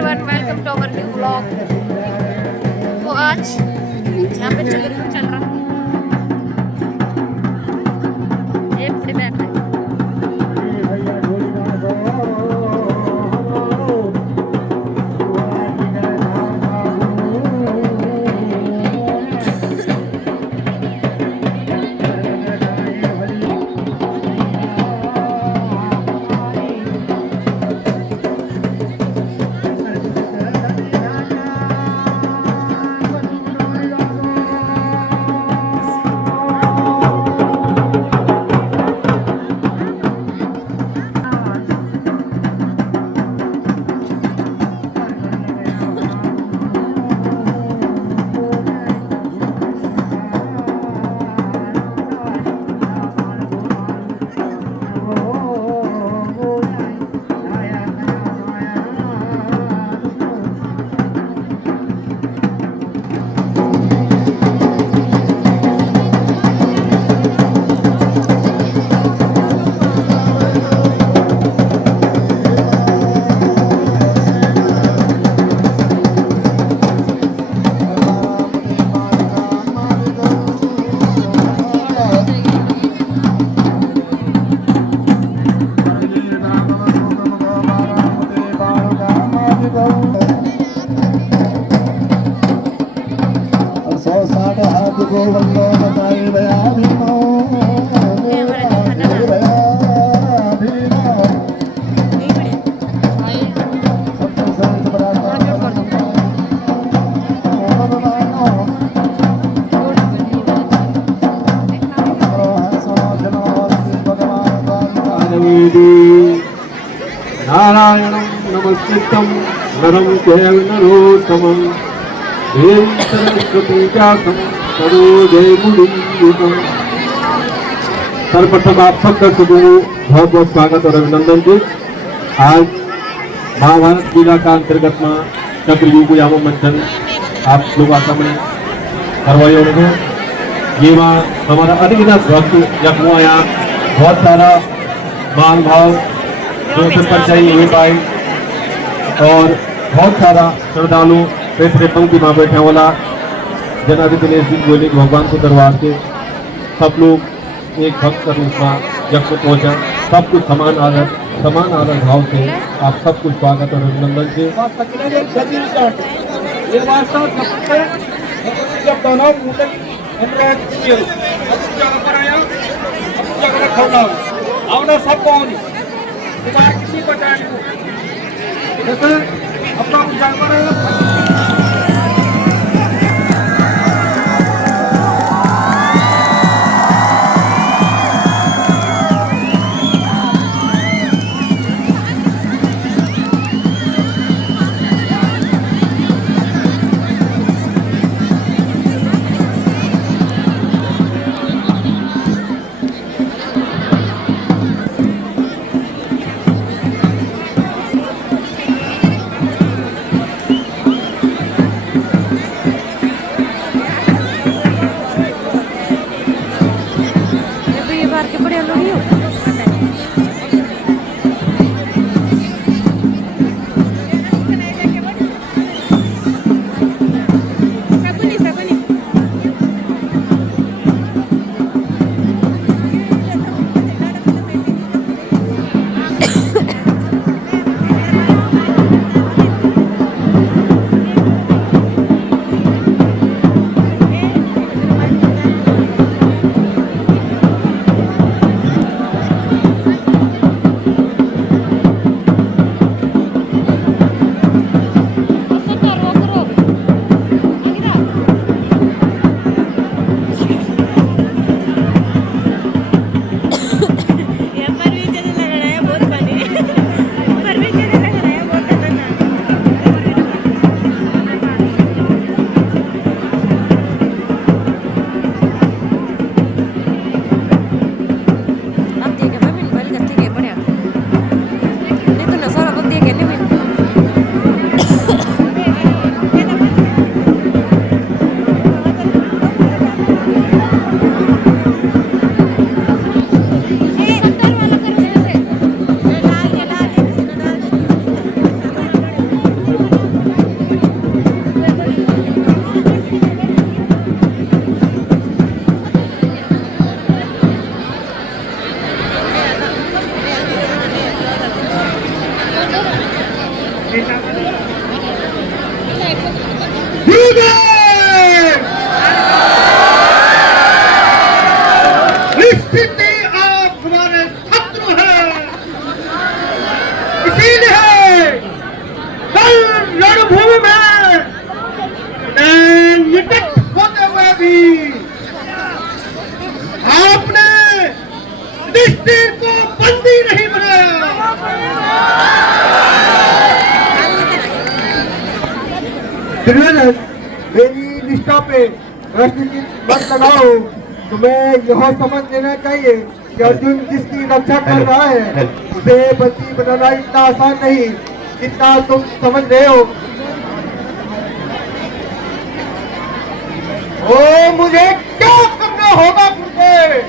Everyone, welcome to our new vlog. तो आज यहाँ पे चल रहा ये बड़ी बैग है। नारायणं नमस्कृतं नरं चैव नरोत्तमं देवीं सरस्वतीं व्यासं ततो जयमुदीरयम्। सर्वप्रथम आप सब दर्शकों को बहुत बहुत स्वागत और अभिनंदन जी। आज महाभारत जिला का अंतर्गत में चक्रयुग यामो मंचन आप लोग सामने करवाई हो ये माँ हमारा अनगिनत भक्त यज्ञ यहाँ बहुत सारा मान भाव जो से परिचय नहीं हो पाए और बहुत सारा श्रद्धालु पैसे पंक्ति में बैठे वाला जनादि दिनेश जी बोले भगवान को दरबार के सब लोग एक भक्त का रूप में यज्ञ पहुँचा। सब कुछ समान आदर भाव से आप सब कुछ स्वागत और अभिनंदन से किसी को अपना जानवर दुर्योधन, मेरी निष्ठा पे प्रश्न चिन्ह मत लगाओ। तुम्हें यह समझ लेना चाहिए कि अर्जुन जिसकी रक्षा कर रहा है उसे बंदी बनाना इतना आसान नहीं जितना तुम समझ रहे हो। ओ मुझे क्या करना होगा तुमसे?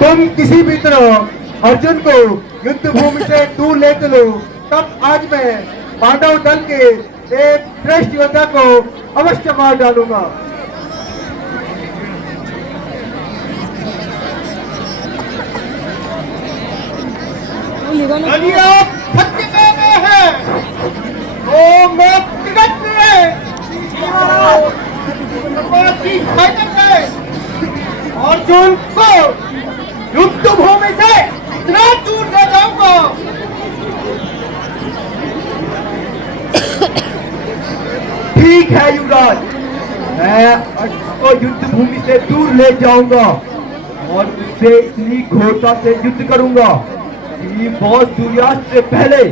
तुम किसी भी तरह अर्जुन को युद्ध भूमि से दूर ले चलो, तब आज मैं पांडव दल के एक श्रेष्ठ योद्धा को अवश्य मार डालूंगा। यदि आप सत्य कह रहे हैं तो मैं कृतज्ञ अर्जुन को युद्ध भूमि से इतना दूर ले जाऊंगा। ठीक है युवराज, मैं अर्जुन को युद्ध भूमि से दूर ले जाऊंगा और उससे इतनी घोरता से युद्ध करूंगा कि बहुत सूर्यास्त से पहले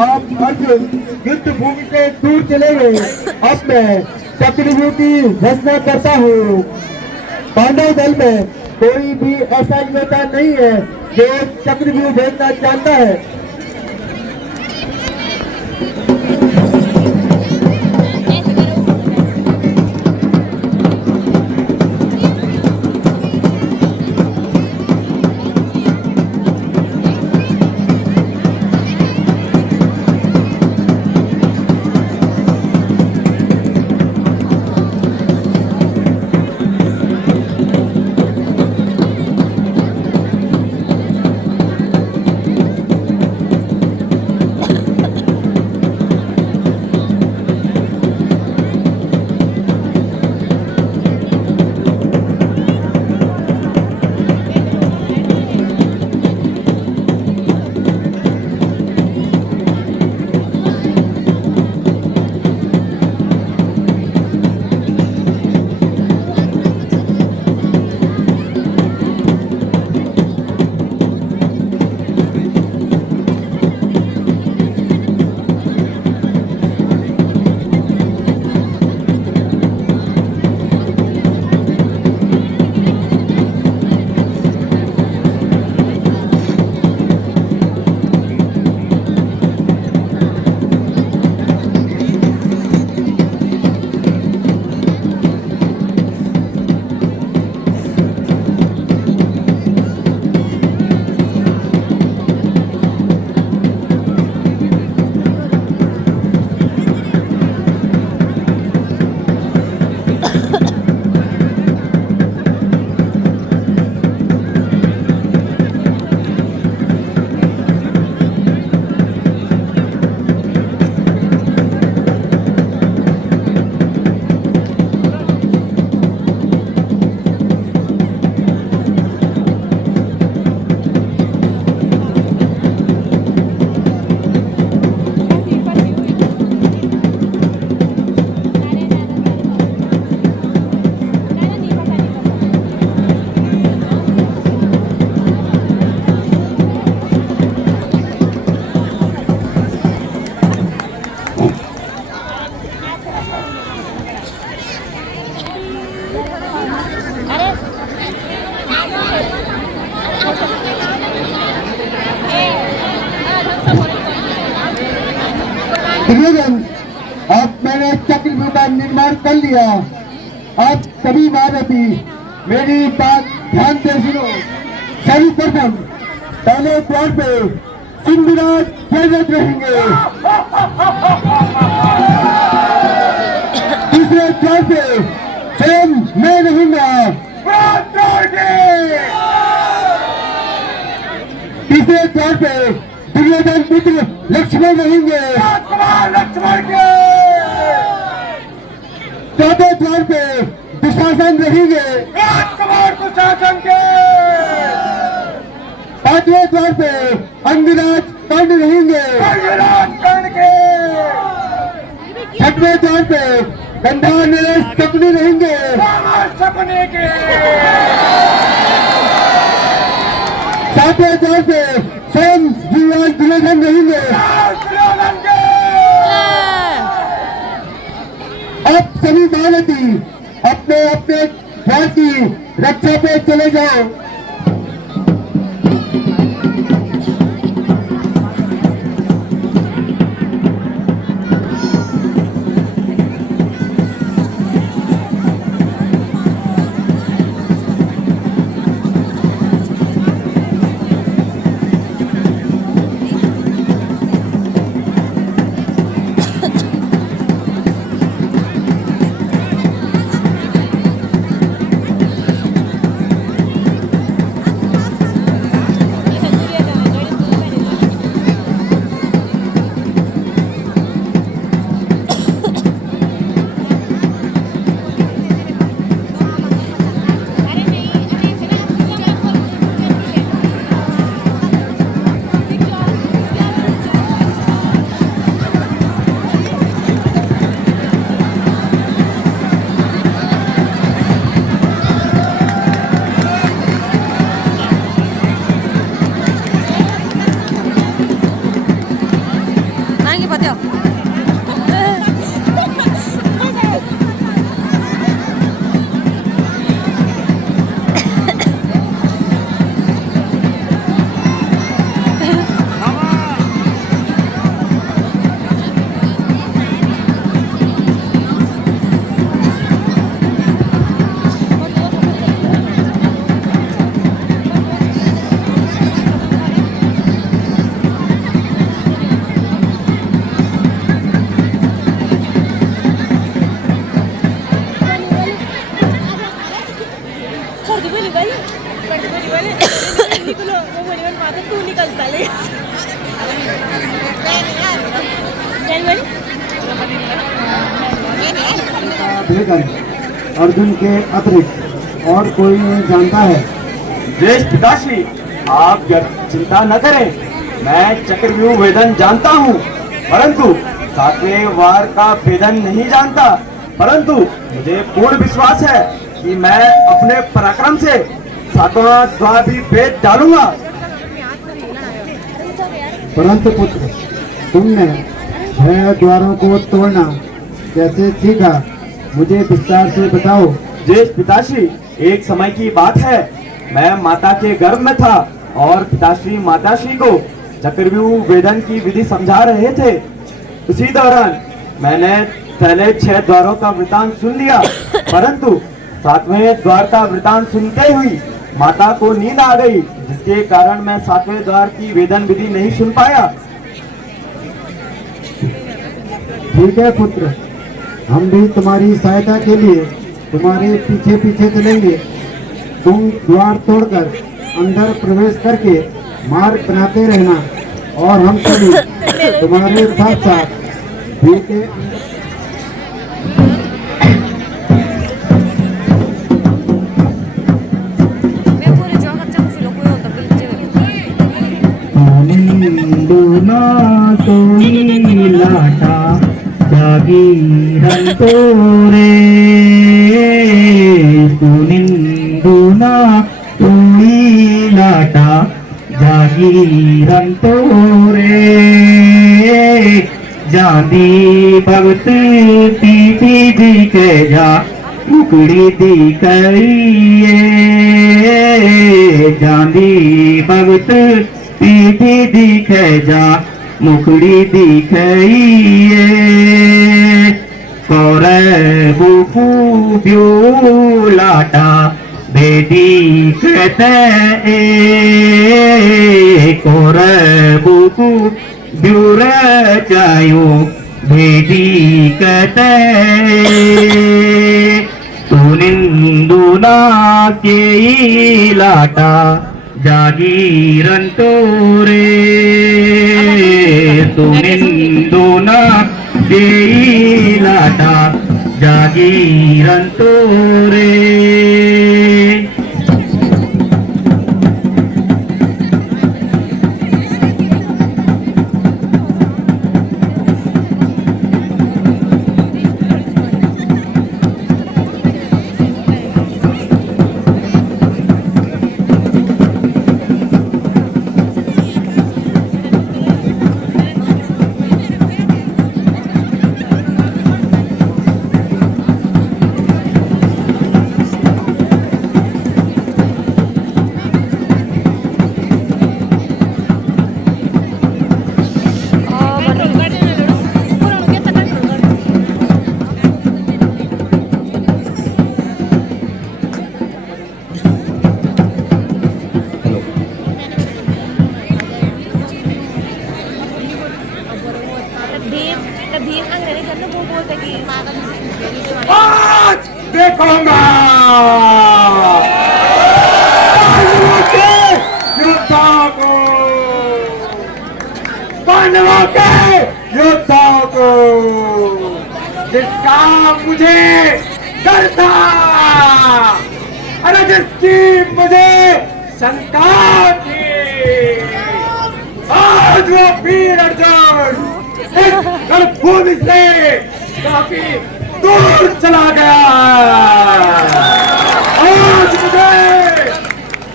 आप अर्जुन युद्ध भूमि से दूर चले गए। अब मैं चक्रव्यूह की घोषणा करता हूँ। पांडव दल में कोई भी ऐसा योद्धा नहीं है जो चक्रव्यूह भेजना चाहता है। दुर्योधन, अब मैंने चक्रव्यूह का निर्माण कर लिया। अब सभी महारथी मेरी बात ध्यान से सुनो। सर्वप्रथम पहले द्वार पे सिंधुराज जयरथ रहेंगे। दूसरे द्वार पे स्वयं मैं रहूंगा। तीसरे द्वार पे दुर्योधन पुत्र लक्ष्मण रहेंगे। चौथे द्वार पे दुशासन रहेंगे। पांचवें द्वार पे अंगराज कर्ण रहेंगे। छठवें द्वार पे गंधार नरेश शकुनी रहेंगे। सातवें द्वार पे स्वयं युवराज दुर्योधन रहेंगे। अब सभी महारथी अपने अपने द्वार की रक्षा पे चले जाओ। अर्जुन के अतिरिक्त और कोई नहीं जानता है। ज्येष्ठ पिताश्री, आप चिंता न करें, मैं चक्रव्यूह भेदन जानता हूँ, परंतु सातवें वार का भेदन नहीं जानता। परंतु मुझे पूर्ण विश्वास है कि मैं अपने पराक्रम से सातवां द्वार भी भेद डालूंगा। परंतु पुत्र, तुमने 6 द्वारों को तोड़ना कैसे सीखा, मुझे विस्तार से बताओ। ज्येष्ठ पिताश्री, एक समय की बात है, मैं माता के गर्भ में था और पिताश्री माताश्री को चक्रव्यूह भेदन की विधि समझा रहे थे। उसी दौरान मैंने पहले 6 द्वारों का वृतांत सुन लिया, परंतु 7वें द्वार का वृतांत सुनते हुई माता को नींद आ गई, जिसके कारण मैं 7वें द्वार की भेदन विधि नहीं सुन पाया। ठीक है पुत्र, हम भी तुम्हारी सहायता के लिए तुम्हारे पीछे पीछे चलेंगे। तुम द्वार तोड़कर अंदर प्रवेश करके मार्ग बनाते रहना और हम सभी तुम्हारे साथ साथ के लाटा जागीरंतो रे सुनिंदुना तोई लाटा जागीरंतो रे जांदी भगत पीपी जी के जा उकड़ी दी करिए जांदी भगत पीपी दिखे जा मुखड़ी दिखाइए कौरबु ब्यूलाटा बेटी कहते कौरबु ब्यूर चायो बेटी कहते तू निंदुना के लाटा जागीरन तोरे तू निंदुना के लाटा जागीरन तोरे आज देखूंगा पांडवों के योद्धाओं को जिसका मुझे डर था, अरे जिसकी मुझे शंका थी, आज वो वीर अर्जुन इस रणभूमि से काफी दूर चला गया। आज मुझे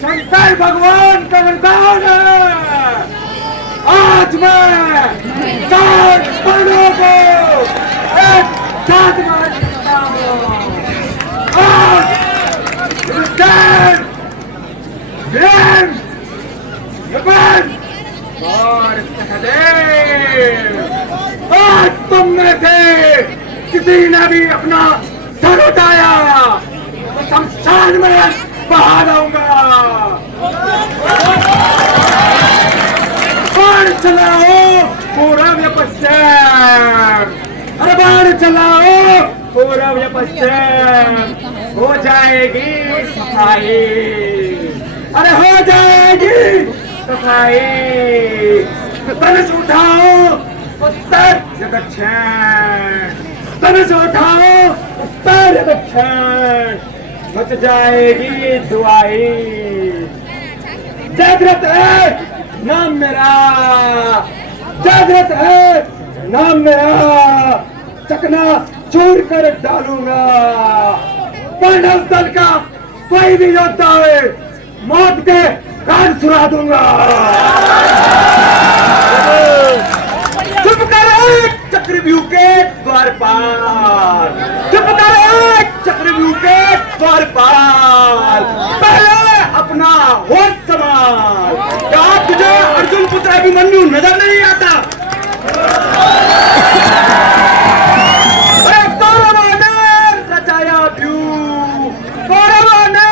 शंकर भगवान का वरदान है, आज मैं चार पांडवों को एक साथ मार सकता हूँ। आज युधिष्ठिर, भीम, विपिन और सहदेव, आज तुम में से किसी ने भी अपना सर उठाया तो शमशान में बहा दूंगा। बाण चलाओ पूरब या पश्चिम, अरे बाण चलाओ पूरब या पश्चिम, हो जाएगी सफाई, अरे हो जाएगी सफाई। धनुष उठाओ उत्तर या दक्षिण, धनुष उठाओ उत्तर या दक्षिण, मच जाएगी दुआई। जागृत है नाम मेरा, जागृत है नाम मेरा, चकना चूर कर डालूंगा। पांडव दल का कोई भी योद्धा है, मौत के कान सुना दूंगा। चुप कर चक्रव्यूह के द्वार पार, चुप कर चक्रव्यूह के द्वार पार, पहले अपना होश संभाल। क्या तुझे अर्जुन पुत्र अभिमन्यु नजर नहीं आता? अरे कौरवों ने रचाया व्यूह, कौरवों ने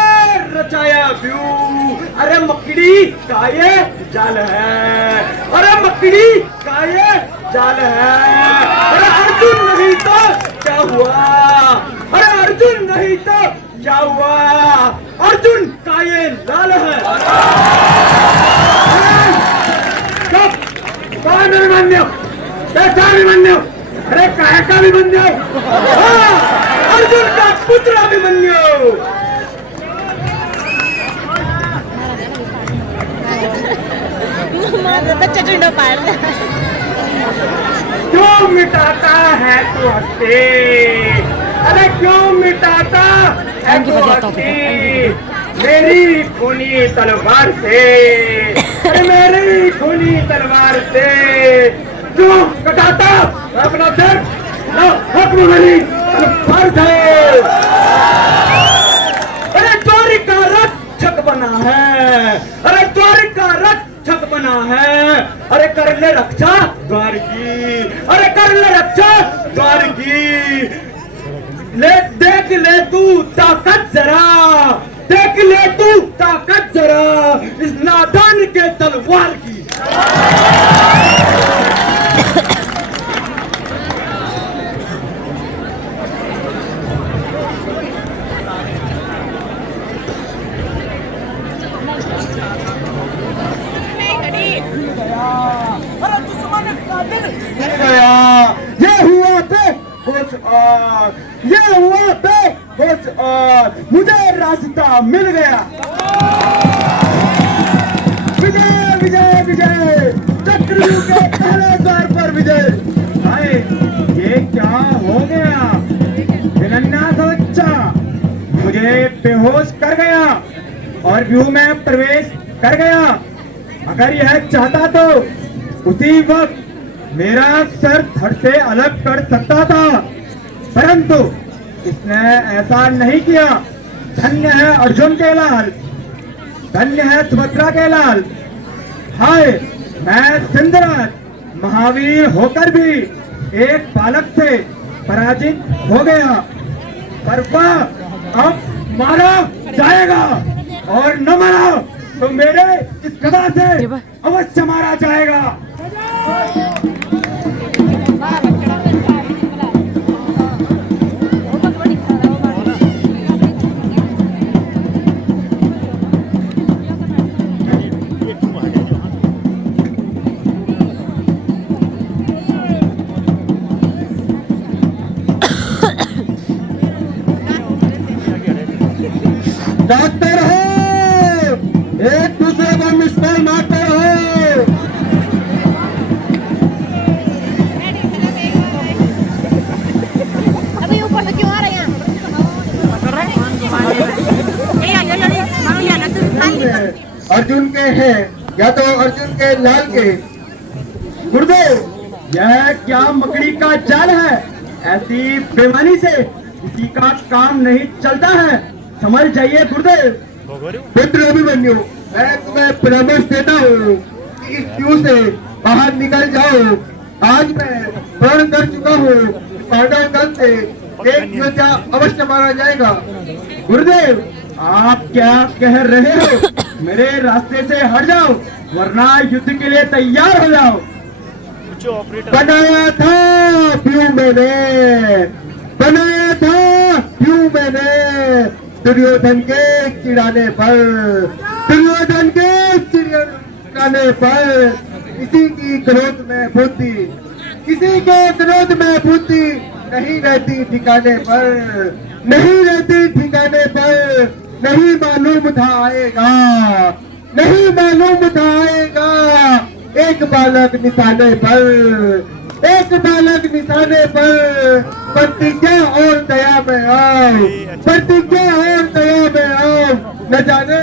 रचाया व्यूह, अरे मकड़ी का ये जाल है, अरे मकड़ी का ये जाल है। अरे अर्जुन नहीं तो क्या हुआ, अरे अर्जुन नहीं तो क्या हुआ, अर्जुन का ये लाल है। कौन अभिमन्यु, कैसा अभिमन्यु, अरे काहे का अभिमन्यु? हाँ, अर्जुन का पुत्र अभिमन्यु। क्यों मिटाता है तू हस्ती, अरे क्यों मिटाता है तू हस्ती मेरी खूनी तलवार से, अरे मेरी खूनी तलवार से क्यों कटाता अपना सिर ना हुक्म वाली तलवार से। अरे द्वारिका रक्षक बना है, अरे द्वारिका रक्षक बना है, अरे कर ले रक्षा द्वारकी, अरे कर ले रक्षा द्वारकी। ले देख ले तू ताकत जरा, देख ले तू ताकत जरा इस नादान के तलवार की। ये हुआ पे कुछ और, ये हुआ पे कुछ और, मुझे रास्ता मिल गया। विजय विजय विजय, चक्रव्यूह के पहले द्वार पर विजय। हाय, ये क्या हो गया? विनन्ना सा बच्चा मुझे बेहोश कर गया और व्यूह में प्रवेश कर गया। अगर यह चाहता तो उसी वक्त मेरा सर धड़ से अलग कर सकता था, परंतु इसने ऐसा नहीं किया। धन्य है अर्जुन के लाल, धन्य है सुभद्रा के लाल। हाय, मैं सिंधराज महावीर होकर भी एक बालक से पराजित हो गया, पर वह अब मारा जाएगा और न मारा तो मेरे इस गदा से अवश्य मारा जाएगा। डॉक्टर हो, एक दूसरे को मिसकॉल मारते रहो। अभी ऊपर से क्यों आ रहे हैं? अर्जुन के हैं या तो अर्जुन के लाल के। गुरुदेव, यह क्या मकड़ी का जाल है? ऐसी बेईमानी से किसी का काम नहीं चलता है, समझ जाइए गुरुदेव। पुत्र अभिमन्यु, मैं तुम्हें परामर्श देता हूँ कि इस क्यू से बाहर निकल जाओ। आज मैं प्रण कर चुका हूँ, पांडव दल से एक योद्धा अवश्य मारा जाएगा। गुरुदेव, आप क्या कह रहे हो? मेरे रास्ते से हट जाओ, वरना युद्ध के लिए तैयार हो जाओ। बनाया था प्यू मैंने, बनाया था प्यू मैंने, दुर्योधन के चिढ़ाने पर, दुर्योधन के चिढ़ाने पर। किसी की क्रोध में बुद्धि, किसी के क्रोध में बुद्धि नहीं रहती ठिकाने पर, नहीं रहती ठिकाने पर। नहीं मालूम था आएगा, नहीं मालूम था आएगा। एक बालक निशाने पर, एक बालक निशाने पर। प्रतिज्ञा और दया में आओ, प्रतिज्ञा और दया में आओ। न जाने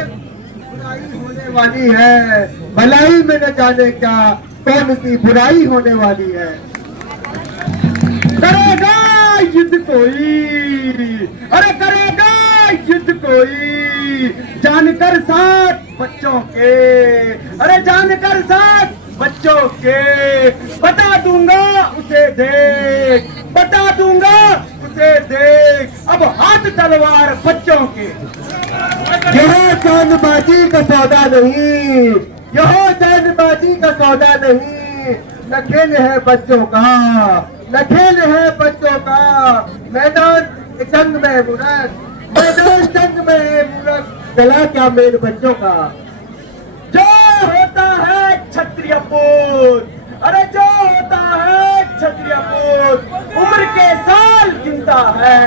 बुराई होने वाली है, भलाई में न जाने क्या कौन सी बुराई होने वाली है। करेगा युद्ध कोई, अरे करेगा युद्ध कोई, जानकर साथ बच्चों के, अरे जानकर साथ बच्चों के। बता दूंगा उसे देख, बता दूंगा उसे देख, अब हाथ तलवार बच्चों के। यह चांदबाजी का सौदा नहीं, यह चांदबाजी का सौदा नहीं। न खेल है बच्चों का, न खेल है बच्चों का। मैदान जंग में मूर्ख, मैदान जंग में मूर्ख। चला क्या मेरे बच्चों का। जो होता है क्षत्रिय पुत्र, अरे जो होता है क्षत्रिय पुत्र, उम्र के साल गिनता है,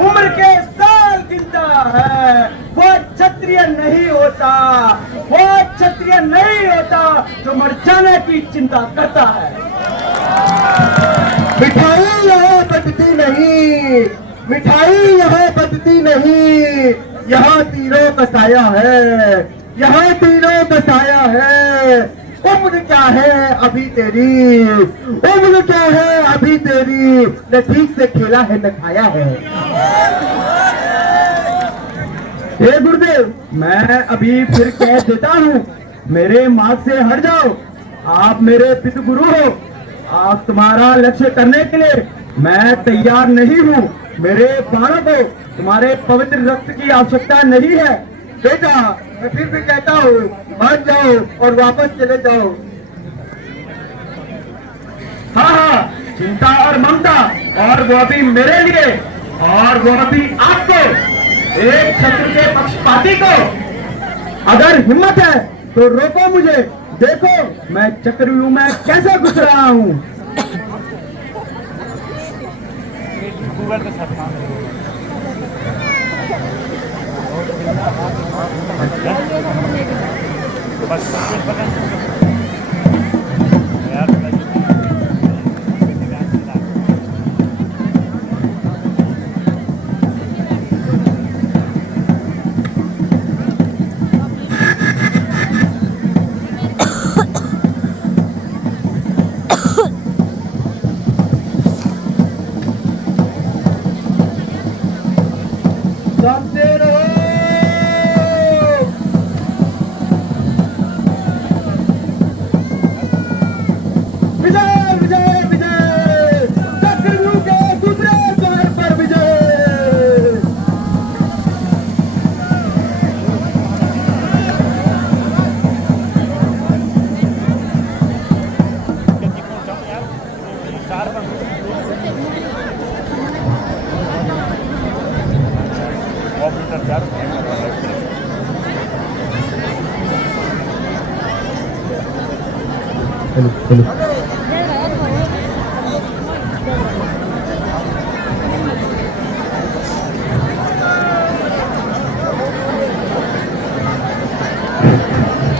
उम्र के साल गिनता है। वो क्षत्रिय नहीं होता, वो क्षत्रिय नहीं होता जो मर जाने की चिंता करता है। मिठाई यहाँ बचती नहीं, मिठाई यहाँ बचती नहीं। यहाँ तीरों का साया है, यहाँ तीरों का साया है। उम्र क्या है अभी तेरी, उम्र क्या है अभी तेरी। न ठीक से खेला है न खाया है। हे गुरुदेव, मैं अभी फिर कह देता हूँ, मेरे मार्ग से हट जाओ। आप मेरे पितृ गुरु हो, आप तुम्हारा लक्ष्य करने के लिए मैं तैयार नहीं हूँ। मेरे बाणों को तुम्हारे पवित्र रक्त की आवश्यकता नहीं है। बेटा, मैं फिर भी कहता हूँ, मान जाओ और वापस चले जाओ। हाँ, चिंता और ममता, और वो भी मेरे लिए, और वो भी आपको, एक शत्रु के पक्षपाती को। अगर हिम्मत है तो रोको मुझे, देखो मैं चक्रव्यूह में कैसे घुस रहा हूँ। विजय विजय विजय, चक्रव्यूह के दूसरे द्वार पर विजय।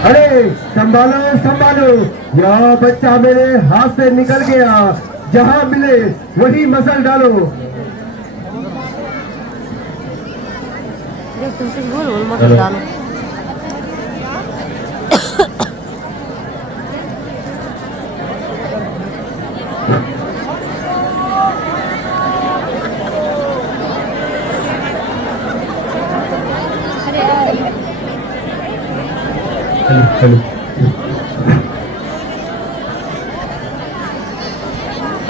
अरे संभालो संभालो, यह बच्चा मेरे हाथ से निकल गया। जहां मिले वही मसल डालो। तुमसे बोल मसल डालो। हेलो,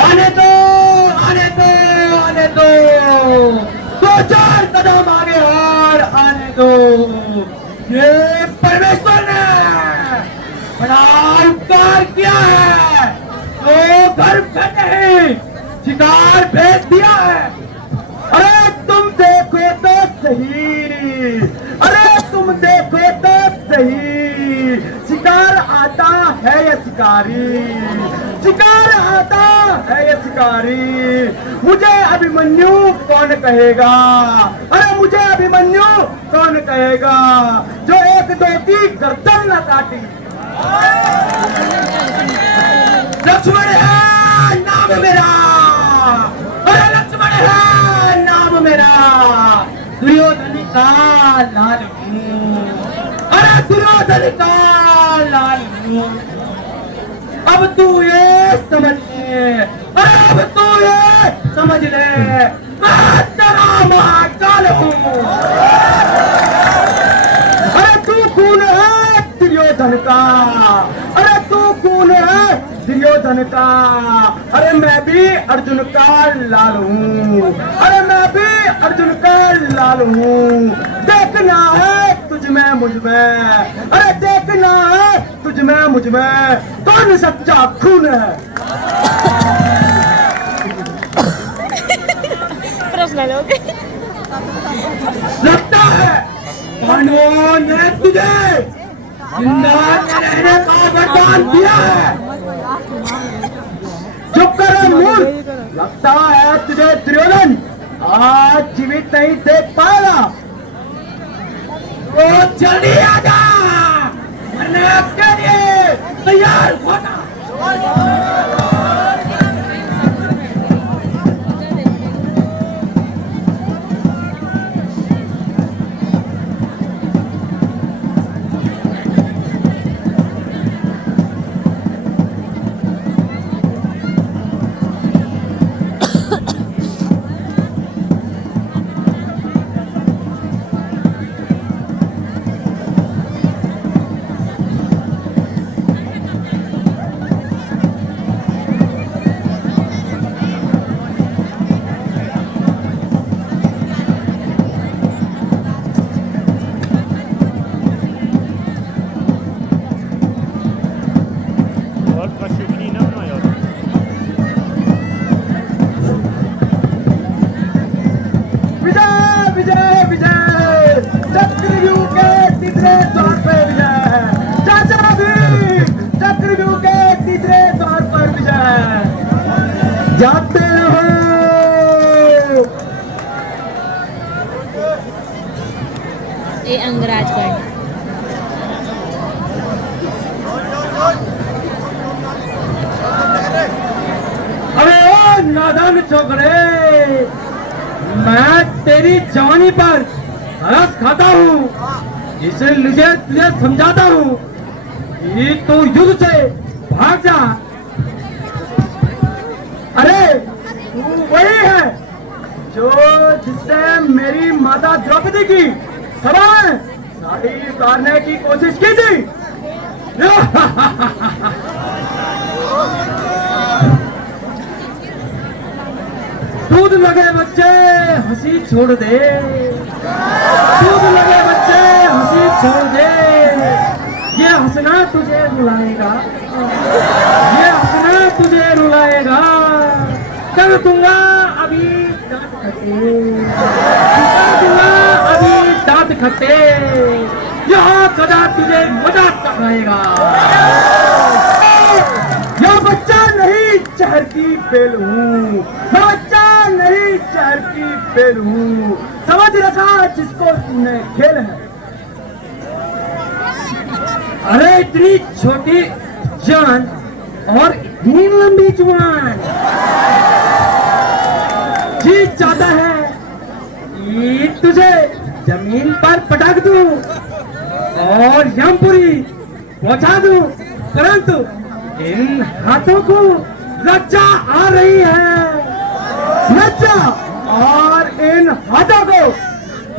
आने दो आने दो आने दो, दो चार कदम आगे और आने दो। ये परमेश्वर ने बड़ा उपकार किया है, तो घर पे नहीं शिकार भेज दिया है। अरे तुम देखो तो सही, अरे तुम देखो तो सही, शिकार आता है ये शिकारी, शिकार आता है ये शिकारी। मुझे अभिमन्यु कौन कहेगा, अरे मुझे अभिमन्यु कौन कहेगा, जो एक दो की गर्दन न काटी। लक्ष्मण है नाम मेरा, अरे लक्ष्मण है नाम मेरा, दुर्योधन का लाल हूँ, अरे दुर्योधन का लाल हूँ। अब तू ये समझ ले, अरे अब तू ये समझ ले, मैं तेरा महाकाल हूँ। अरे तू कौन है दुर्योधन का, अरे तू कौन है दुर्योधन का, अरे मैं भी अर्जुन का लाल हूँ, अरे मैं भी अर्जुन का लाल हूँ। देखना है तुझ में मुझ में, अरे देखना है तुझ में मुझ में, कौन सच्चा खून है। प्रश्न लोगे लगता है पांडवों ने तुझे जिंदा रहने का वरदान दिया है। चुप कर मूर्ख, लगता है तुझे दुर्योधन आज जीवित नहीं देख पाएगा। तो जल्दी आजा, मरने के लिए तैयार होना। विजय विजय, चक्रव्यूह के तीसरे द्वार पे विजय, चाचा भी चक्रव्यूह के तीसरे द्वार पर विजय। जाते रहो। ये अंगराज गढ़। अरे ओ नादान छोकरे, मैं तेरी जवानी पर हरस खाता हूँ, इसलिए तुझे समझाता हूँ कि तू युद्ध से भाग जा। अरे तू वही है जो जिसने मेरी माता द्रौपदी की सभा में साड़ी उतारने की कोशिश की थी। दूध लगे बच्चे हंसी छोड़ दे, दूध लगे बच्चे हंसी छोड़ दे, ये हंसना तुझे रुलाएगा, ये हंसना तुझे रुलाएगा। कर दूंगा अभी दांत खट्टे, कर दूंगा अभी दांत खट्टे, यहाँ कदा तुझे मजा चढ़ाएगा। यह बच्चा नहीं शहर की बेल हूँ, मैं बच्चा नहीं शहर की बेल हूँ, समझ रखा जिसको तूने खेल है। अरे इतनी छोटी जान और इतनी लंबी जुबान, जी चाहता है कि तुझे जमीन पर पटक दूं और यमपुरी पहुंचा दूं, परंतु इन हाथों को लज्जा आ रही है, लज्जा। और इन हाथों को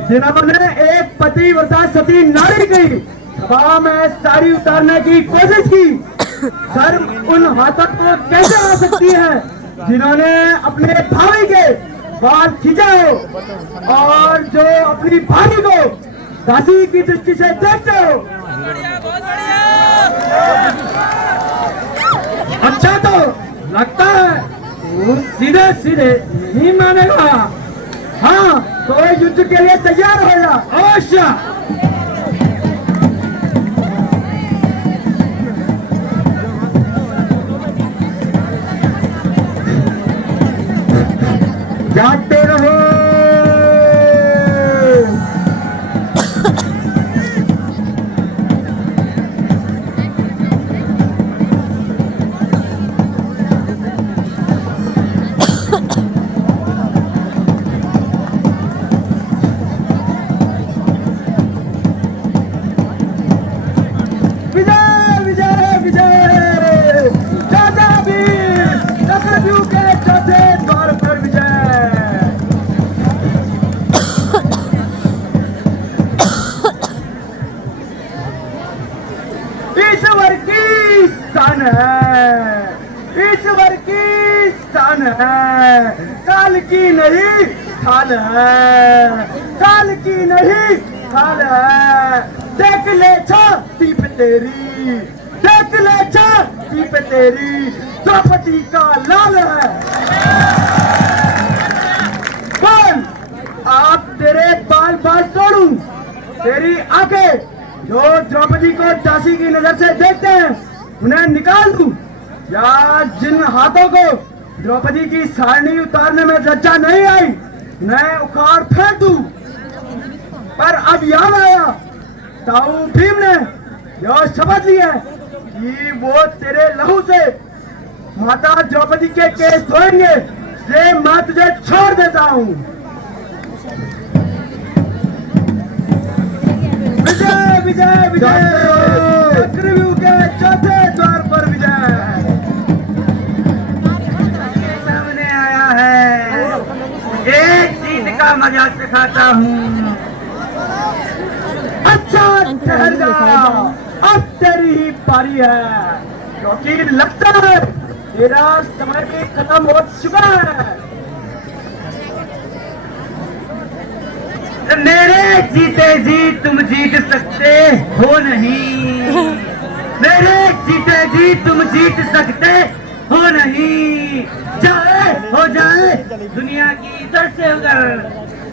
जिन्होंने एक पतिव्रता सती नारी की सभा में साड़ी उतारने की कोशिश की, शर्म उन हाथों को कैसे आ सकती है जिन्होंने अपने भाई के बाल खींचे हो और जो अपनी भाभी को दासी की दृष्टि से देखते हो। अच्छा तो लगता है तू सीधे सीधे नहीं मानेगा। हाँ तो युद्ध के लिए तैयार हो जा अवश्य। जाते रहो। विजय विजय विजय, चाचा भी चक्रव्यूह के चौथे द्वार पर विजय। ईश्वर की शान है, ईश्वर की शान है, काल की नहीं खाल है, काल की नहीं खाल है। देख ले छाती पे तेरी, देख ले छाती पे तेरी, द्रौपदी का लाल है। बोल आप तेरे बाल बाल तोड़ूं, तेरी आंखें जो द्रौपदी को दासी की नजर से देखते हैं उन्हें निकाल दूं, या जिन हाथों को द्रौपदी की साड़ी उतारने में लज्जा नहीं आई उन्हें उखाड़ फेंक दूं। पर अब याद आया ताऊ भीम ने यह शपथ ली है कि वो तेरे लहू से माता द्रौपदी के केस धोएंगे, इसलिए मैं तुझे छोड़ देता हूँ। विजय विजय विजय, चक्रव्यूह के चौथे द्वार पर विजय। सामने आया है, एक जीत का मजा सिखाता हूँ। अच्छा ठहर जा, अब तेरी ही पारी है, क्योंकि लगता है तेरा समय भी खत्म हो चुका है। मेरे जीते जी तुम जीत सकते हो नहीं, मेरे जीते जी तुम जीत सकते हो नहीं। चाहे हो जाए दुनिया की इधर से उधर,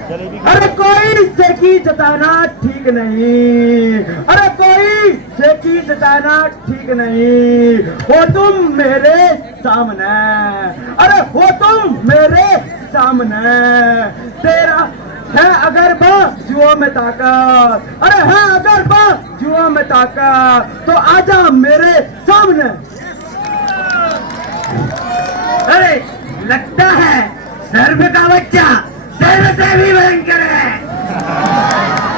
अरे कोई सेकी जताना ठीक नहीं, अरे कोई सेकी जताना ठीक नहीं, हो तुम मेरे सामने, अरे हो तुम मेरे सामने, तेरा है अगर बाजुओं में ताकत, अरे है अगर बाजुओं में ताकत, तो आजा मेरे सामने। अरे लगता है सर्व का बच्चा सर्व से भी भयंकर है।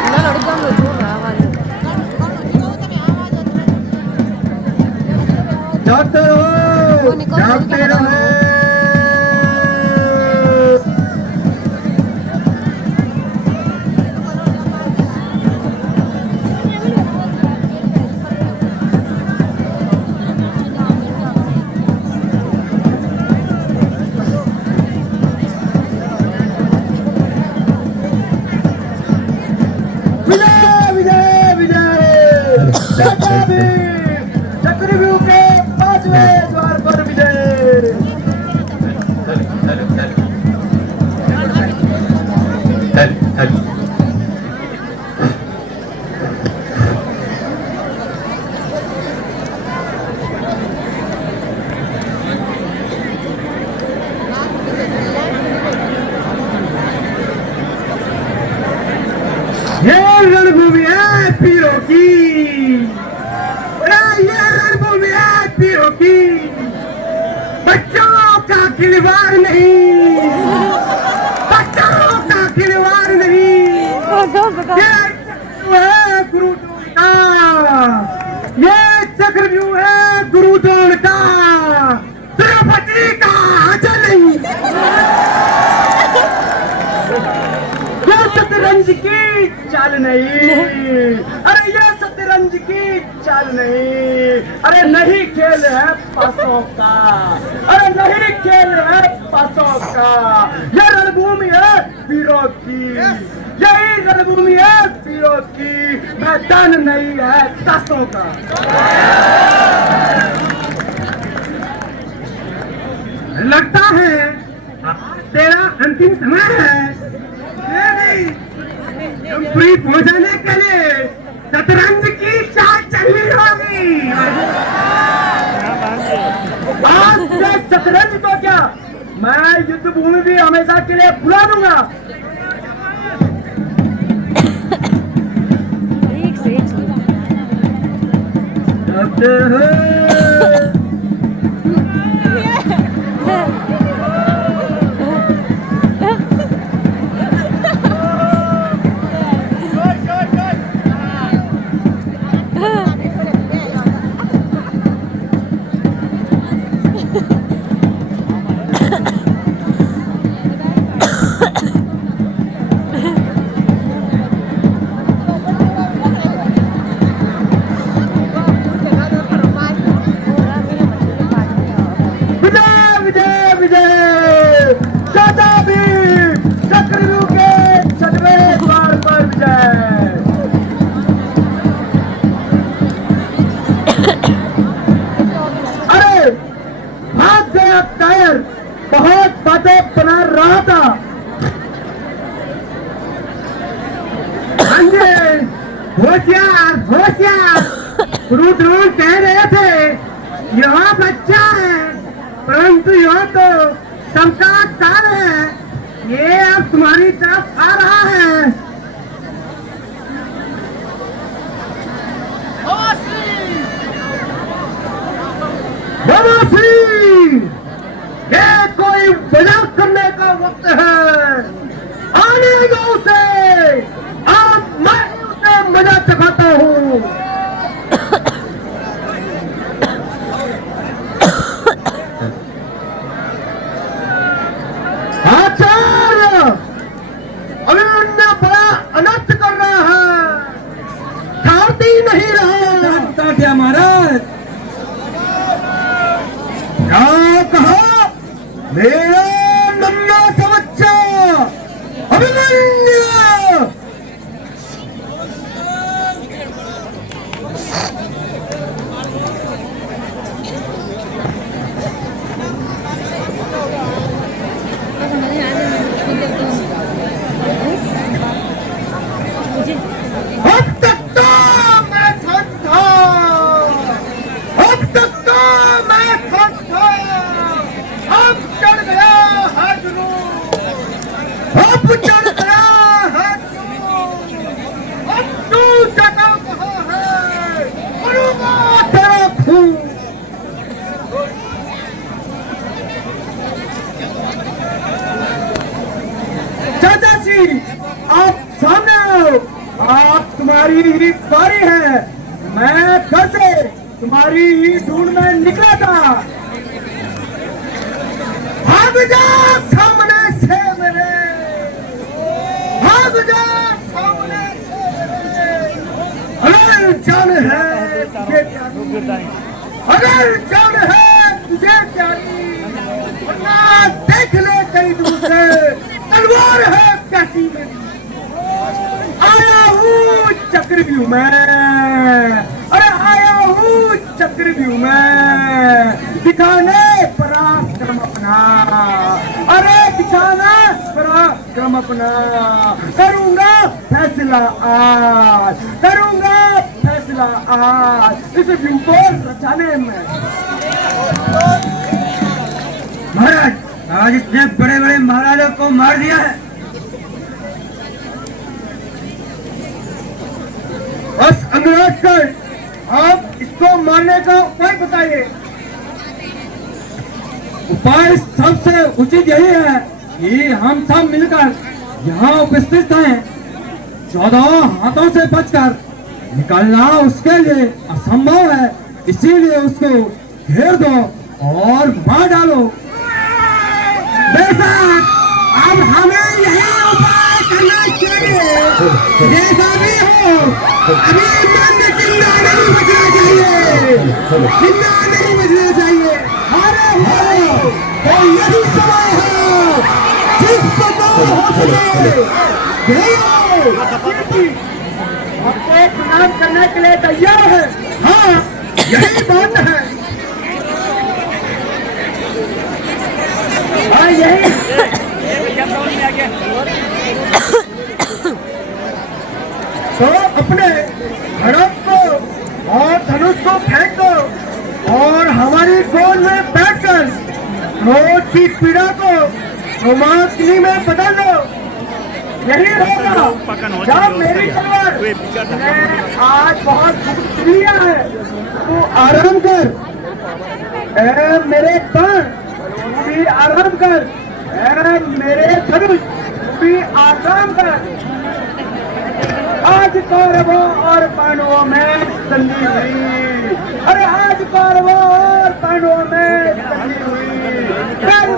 Enggak udah gua dulu awalnya. जाते रहो, जाते रहो। विजय विजय विजय चक्रव्यूह के 5वें द्वार पर विजय। ये रणभूमि है पीरों की, ये रणभूमि है पीरों की, बच्चों का खिलवाड़ नहीं, बच्चों का खिलवाड़ नहीं। ये है गुरुद्रोण का, ये चक्रव्यूह है गुरुद्रोण का, द्रौपदी का अजय नहीं। ये शतरंज की चाल नहीं, अरे ये शतरंज की चाल नहीं, अरे नहीं खेल है पासों का, अरे नहीं खेल है पासों का, ये रणभूमि है वीरों की, यही रणभूमि है वीरों की, मैदान नहीं है ताशों का। लगता है तेरा अंतिम समय है। फ्री पहुंचाने के लिए शतरंज की चाल चलनी होगी। आज से शतरंज तो क्या, मैं युद्ध भूमि भी हमेशा के लिए भुला दूंगा। विजय विजय विजय चौदहवीं चक्रव्यूह के 6वें द्वार पर विजय। अरे भाग गया टायर, बहुत बातें बना रहा था। होशियार होशियार, गुरुद्रोण कह रहे थे यह बच्चा है, परंतु यह तो शमशाद काल है, ये अब तुम्हारी तरफ आ रहा है। बवासीर, ये कोई मजाक करने का वक्त है, आने दो उसे, अब मैं उसे मजा चखाता हूँ। आचार्य अभिमन्यु बड़ा अनर्थ कर रहा है, खाती नहीं रहा। क्या महाराज क्या कहा? मेरा नन्ना सा बच्चा अभिमन्यु आप तुम्हारी ही बारी है। मैं घर से तुम्हारी ही ढूंढ में निकला था। भाग जा सामने से मेरे, भाग जा सामने से मेरे। अगर जान है तुझे प्यारी, अगर जान है तुझे प्यारी, वरना देख ले कहीं दूर से तलवार है कैसी मेरी। आया हूँ चक्रव्यूह में, अरे आया हूँ चक्रव्यूह में, दिखाने पराक्रम अपना, अरे दिखाना पराक्रम अपना। करूंगा फैसला आज, करूंगा फैसला आज इस व्यू को रचाने में। महाराज, आज इसने बड़े बड़े महाराजों को मार दिया है। बस अनुरोध कर, आप इसको मारने का उपाय बताइए। उपाय सबसे उचित यही है कि हम सब मिलकर यहाँ उपस्थित हैं। 14 हाथों से बचकर निकलना उसके लिए असंभव है, इसीलिए उसको घेर दो और मार डालो। बेशक अब हमें यही उपाय करना चाहिए। जैसा भी हो, अभी मन जिंदा नहीं बचना चाहिए, जिंदा नहीं बचना चाहिए। अरे हो तो यही समय है जिसको हो सके आपको प्रणाम करने के लिए तैयार है। हाँ, यही बात है। हाँ, यही तो अपने खड़ग को और धनुष को फेंक दो और हमारी गोद में बैठकर क्रोध की पीड़ा को रोमांचनी में बदल दो। यही होगा जब मेरी तलवार ने आज बहुत दुख लिया है। तू आराम कर, ए मेरे बाण, तू भी आराम कर, ए मेरे धनुष, तू भी आराम कर। आज कौरवों और पांडवों में संधि हुई, अरे आज कौरवों और पांडवों में संधि हुई,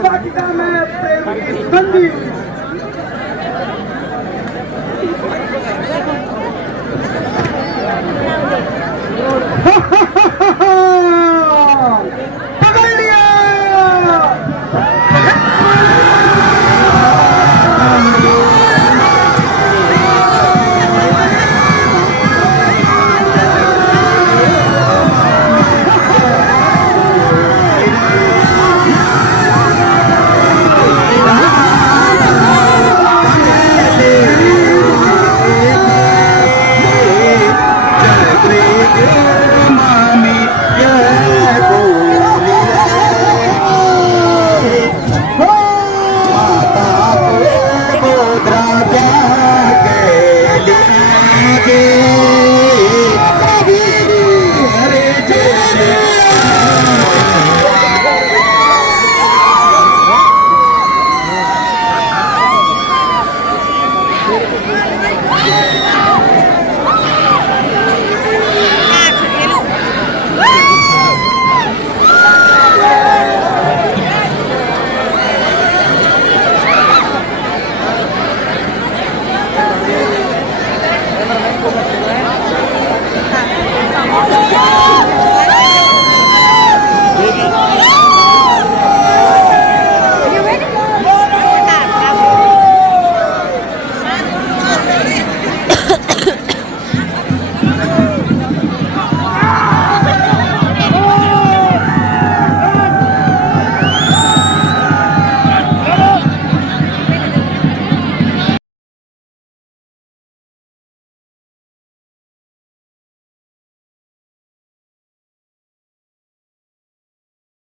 वाटिका में प्रेम की संधि हुई।